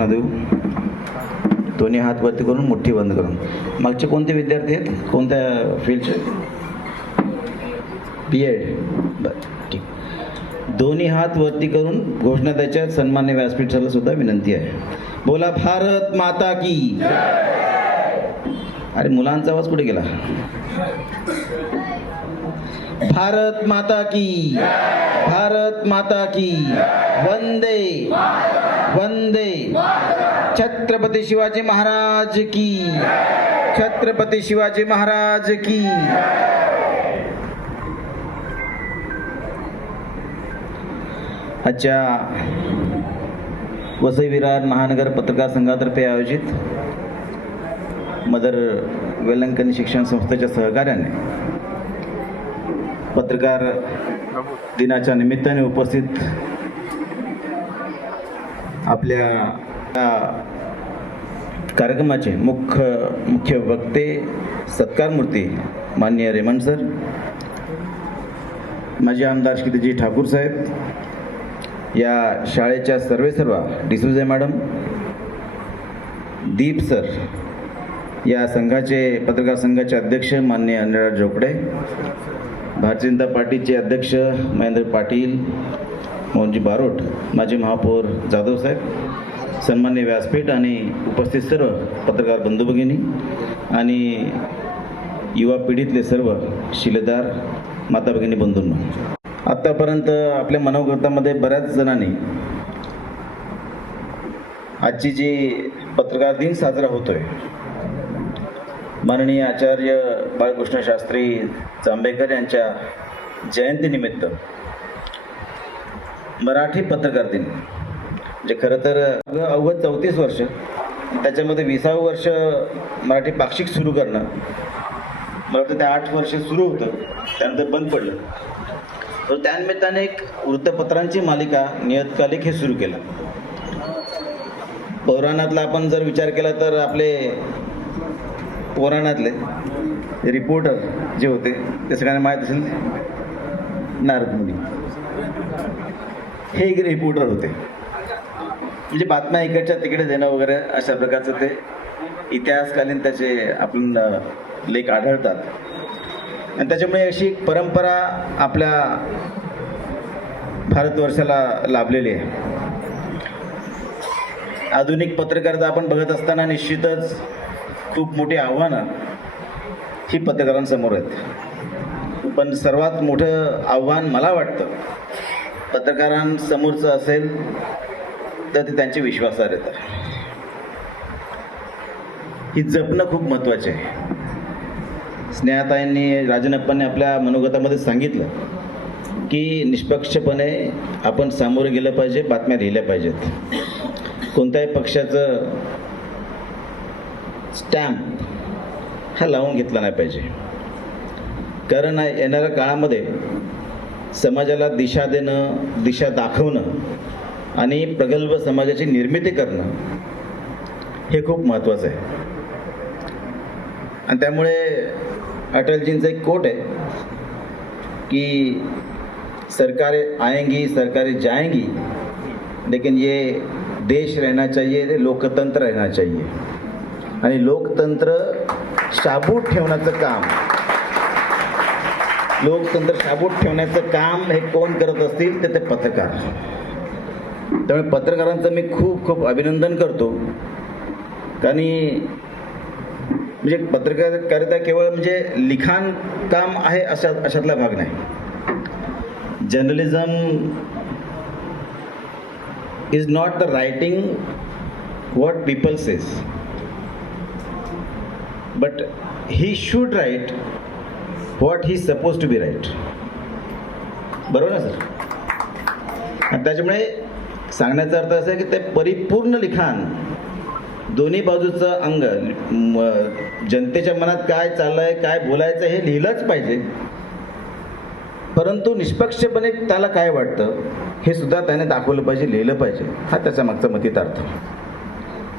घोषणा देऊ दोन्ही हात वरती करून मुठ्ठी बंद करून. मागचे कोणते विद्यार्थी आहेत? कोणत्या फील्डचे बी एड बरं ठीक. दोन्ही हात वरती करून घोषणा द्यायच्या सन्मान्य व्यासपीठाला सुद्धा विनंती आहे. बोला भारत माता की अरे मुलांचा आवाज कुठे गेला? भारत माता की भारत माता की वंदे वंदे। छत्रपती शिवाजी महाराज की। छत्रपती शिवाजी महाराज की। आजच्या वसई विरार महानगर पत्रकार संघातर्फे आयोजित मदर वेलंकनी शिक्षण संस्थेच्या सहकार्याने पत्रकार दिनाच्या निमित्ताने उपस्थित आपल्या कार्यक्रमाचे मुख्य मुख्य वक्ते सत्कारमूर्ती माननीय रेमन सर माजी आमदार श्रीजी ठाकूर साहेब या शाळेच्या सर्वे सर्व डिसुजे मॅडम दीप सर या संघाचे पत्रकार संघाचे अध्यक्ष मान्य अनिराज जोकडे भारतीय जनता पार्टीचे अध्यक्ष महेंद्र पाटील मोहनजी बारोट माजी महापौर जाधव साहेब सन्मान्य व्यासपीठ आणि उपस्थित सर्व पत्रकार बंधू भगिनी आणि युवा पिढीतले सर्व शिलेदार माता भगिनी बंधूंना. आत्तापर्यंत आपल्या मनोगतामध्ये बऱ्याच जणांनी आजची जी पत्रकार दिन साजरा होतोय माननीय आचार्य बाळकृष्ण शास्त्री जांभेकर यांच्या जयंतीनिमित्त मराठी पत्रकार दिन. जे खरं तर अवघड चौतीस वर्ष. त्याच्यामध्ये विसावं वर्ष मराठी पाक्षिक सुरू करणं. मला वाटतं ते आठ वर्ष सुरू होतं. त्यानंतर बंद पडलं. तर त्यानिमित्ताने एक वृत्तपत्रांची मालिका नियतकालिक हे सुरू केलं. पौराणातला आपण जर विचार केला तर आपले पौराणातले रिपोर्टर जे होते ते सगळ्यांना माहीत असेल नारद मुनी. हे एक रिपोर्टर होते. म्हणजे बातम्या इकडच्या तिकडे देणं वगैरे अशा प्रकारचं ते इतिहासकालीन त्याचे आपण लेख आढळतात. आणि त्याच्यामुळे अशी एक परंपरा आपल्या भारतवर्षाला लाभलेली आहे. आधुनिक पत्रकारिता आपण बघत असताना निश्चितच खूप मोठी आव्हानं ही पत्रकारांसमोर आहेत. पण सर्वात मोठं आव्हान मला वाटतं पत्रकारांसमोरचं असेल तर ते त्यांचे विश्वासार्हता ही जपणं खूप महत्त्वाचे आहे. स्नेहाताईंनी राजनप्पांनी आपल्या मनोगतामध्ये सांगितलं की निष्पक्षपणे आपण सामोरं गेलं पाहिजे बातम्या लिहिल्या पाहिजेत. कोणत्याही पक्षाचं स्टॅम्प हा लावून घेतला नाही पाहिजे. कारण येणाऱ्या काळामध्ये समाजाला दिशा देणं दिशा दाखवणं आणि प्रगल्भ समाजाची निर्मिती करणं हे खूप महत्त्वाचं आहे. आणि त्यामुळे अटलजींचं एक कोट आहे की सरकारें आएंगी सरकारें जाएंगी लेकिन ये देश रहना चाहिए ते लोकतंत्र रहना चाहिए. आणि लोकतंत्र शाबूत ठेवण्याचं काम लोकतंत्र साबूत ठेवण्याचं काम हे कोण करत असतील तर ते पत्रकार. त्यामुळे पत्रकारांचं मी खूप खूप अभिनंदन करतो. आणि म्हणजे पत्रकारिता केवळ म्हणजे लिखाण काम आहे अशा अशातला भाग नाही. Journalism is not the writing what peoples is but he should write what he suppose to be write बरोबर ना सर? आणि त्याच्यामुळे सांगण्याचा अर्थ असा आहे की ते परिपूर्ण लिखाण दोन्ही बाजूचं अंग म- जनतेच्या मनात काय चाललंय आहे काय बोलायचं हे लिहिलंच पाहिजे. परंतु निष्पक्षपणे त्याला काय वाटतं हे सुद्धा त्याने दाखवलं पाहिजे लिहिलं पाहिजे. हा त्याच्या मागचा मतितार्थ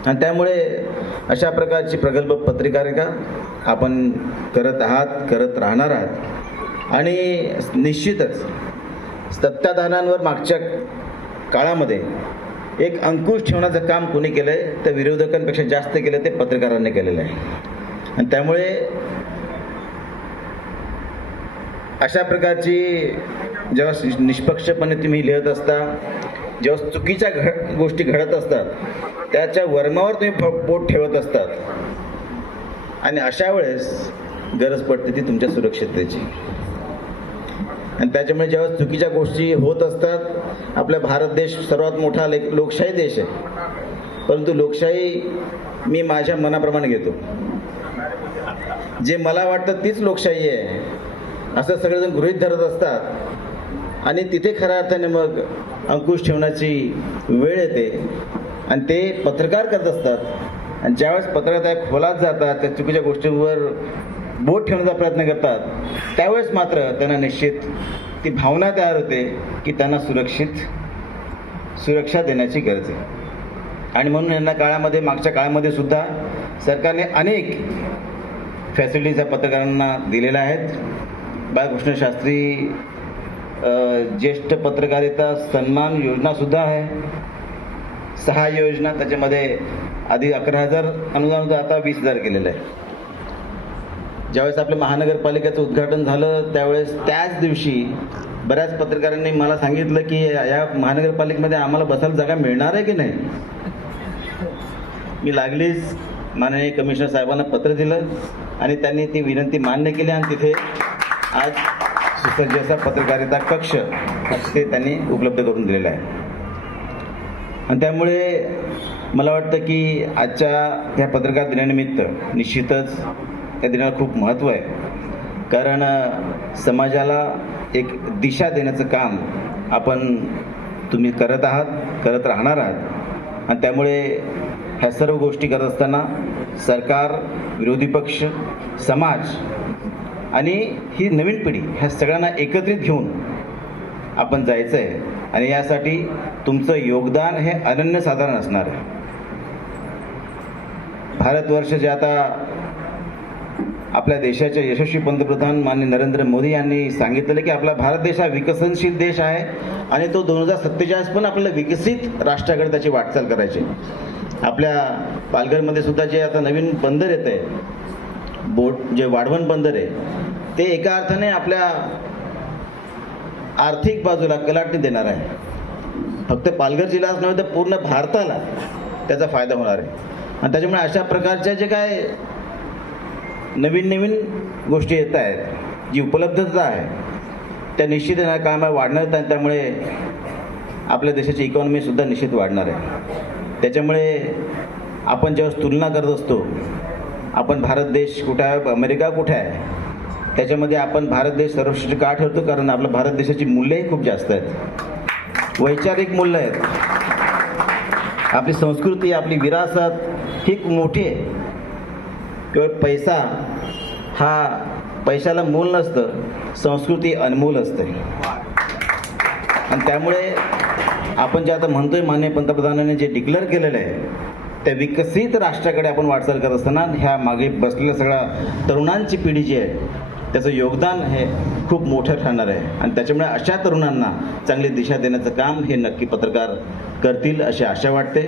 आणि त्यामुळे अशा प्रकारची प्रगल्भ पत्रिकारिका आपण करत आहात करत राहणार आहात. आणि निश्चितच सत्ताधाऱ्यांवर मागच्या काळामध्ये एक अंकुश ठेवण्याचं काम कोणी केलं आहे तर विरोधकांपेक्षा जास्त केलं ते पत्रकारांनी केलेलं आहे. आणि त्यामुळे अशा प्रकारची जेव्हा निष्पक्षपणे तुम्ही लिहत असता जेव्हा चुकीच्या घड गोष्टी घडत असतात त्याच्या वर्मावर तुम्ही फ- बोट ठेवत असतात. आणि अशा वेळेस गरज पडते ती तुमच्या सुरक्षिततेची. आणि त्याच्यामुळे जेव्हा चुकीच्या गोष्टी होत असतात आपला भारत देश सर्वात मोठा ले लोकशाही देश आहे. परंतु लोकशाही मी माझ्या मनाप्रमाणे घेतो. जे मला वाटतं तीच लोकशाही आहे. असं सगळेजण गृहित धरत असतात. आणि तिथे खऱ्या अर्थाने मग अंकुश ठेवण्याची वेळ येते. आणि ते पत्रकार करत असतात. आणि ज्यावेळेस पत्रकार त्या खोलात जातात त्या चुकीच्या गोष्टींवर बोट ठेवण्याचा प्रयत्न करतात त्यावेळेस मात्र त्यांना निश्चित ती भावना तयार होते की त्यांना सुरक्षित सुरक्षा देण्याची गरज आहे. आणि म्हणून यांना काळामध्ये मागच्या काळामध्ये सुद्धा सरकारने अनेक फॅसिलिटीज या पत्रकारांना दिलेल्या आहेत. बाळकृष्ण शास्त्री ज्येष्ठ पत्रकारिता सन्मान योजनासुद्धा आहे. सहा योजना त्याच्यामध्ये आधी अकरा हजार अनुदान होतं आता वीस हजार केलेलं आहे. ज्यावेळेस आपल्या महानगरपालिकेचं उद्घाटन झालं त्यावेळेस त्याच दिवशी बऱ्याच पत्रकारांनी मला सांगितलं की या या महानगरपालिकेमध्ये आम्हाला बसायला जागा मिळणार आहे की नाही? मी लागलीच. माननीय कमिशनर साहेबांना पत्र दिलं आणि त्यांनी ती विनंती मान्य केली आणि तिथे आज सुसज्ज असा पत्रकारिता कक्ष ते त्यांनी उपलब्ध करून दिलेला आहे. आणि त्यामुळे मला वाटतं की आजच्या ह्या पत्रकार दिनानिमित्त निश्चितच या दिनाला खूप महत्त्व आहे. कारण समाजाला एक दिशा देण्याचं काम आपण तुम्ही करत आहात करत राहणार आहात. आणि त्यामुळे ह्या सर्व गोष्टी करत असताना सरकार विरोधी पक्ष समाज आणि ही नवीन पिढी ह्या सगळ्यांना एकत्रित घेऊन आपण जायचं आहे आणि यासाठी तुमचं योगदान हे अनन्यसाधारण असणार आहे. भारतवर्ष जे आता आपल्या देशाचे यशस्वी पंतप्रधान माननीय नरेंद्र मोदी यांनी सांगितलेलं की आपला भारत देश हा विकसनशील देश आहे आणि तो दोन हजार सत्तेचाळीस पण आपल्याला विकसित राष्ट्राकडे त्याची वाटचाल करायची आपल्या पालघरमध्ये सुद्धा जे आता नवीन बंदर येत आहे बोट जे वाढवण बंदर आहे ते एका अर्थाने आपल्या आर्थिक बाजूला कलाटणी देणार आहे. फक्त पालघर जिल्हाच नव्हे तर पूर्ण भारताला त्याचा फायदा होणार आहे. आणि त्याच्यामुळे अशा प्रकारच्या जे काय नवीन नवीन गोष्टी येत आहेत जी उपलब्धता आहे त्या निश्चित येणार काम वाढणार आहेत आणि त्यामुळे आपल्या देशाची इकॉनॉमीसुद्धा निश्चित वाढणार आहे. त्याच्यामुळे आपण जेव्हा तुलना करत असतो आपण भारत देश कुठे आहे? अमेरिका कुठे आहे? त्याच्यामध्ये आपण भारत देश सर्वश्रेष्ठ का ठरतो? कारण आपल्या भारत देशाची मूल्यही खूप जास्त आहेत. वैचारिक मूल्य आहेत. आपली संस्कृती आपली विरासत ही खूप मोठी आहे. किंवा पैसा हा पैशाला मूल नसतं संस्कृती अनमोल असते. आणि त्यामुळे आपण जे आता म्हणतोय माननीय पंतप्रधानांनी जे डिक्लेअर केलेलं आहे त्या विकसित राष्ट्राकडे आपण वाटचाल करत असताना ह्या मागे बसलेल्या सगळ्या तरुणांची पिढी जी आहे त्याचं योगदान हे खूप मोठं ठरणार आहे. आणि त्याच्यामुळे अशा तरुणांना चांगली दिशा देण्याचं काम हे नक्की पत्रकार करतील अशी आशा वाटते.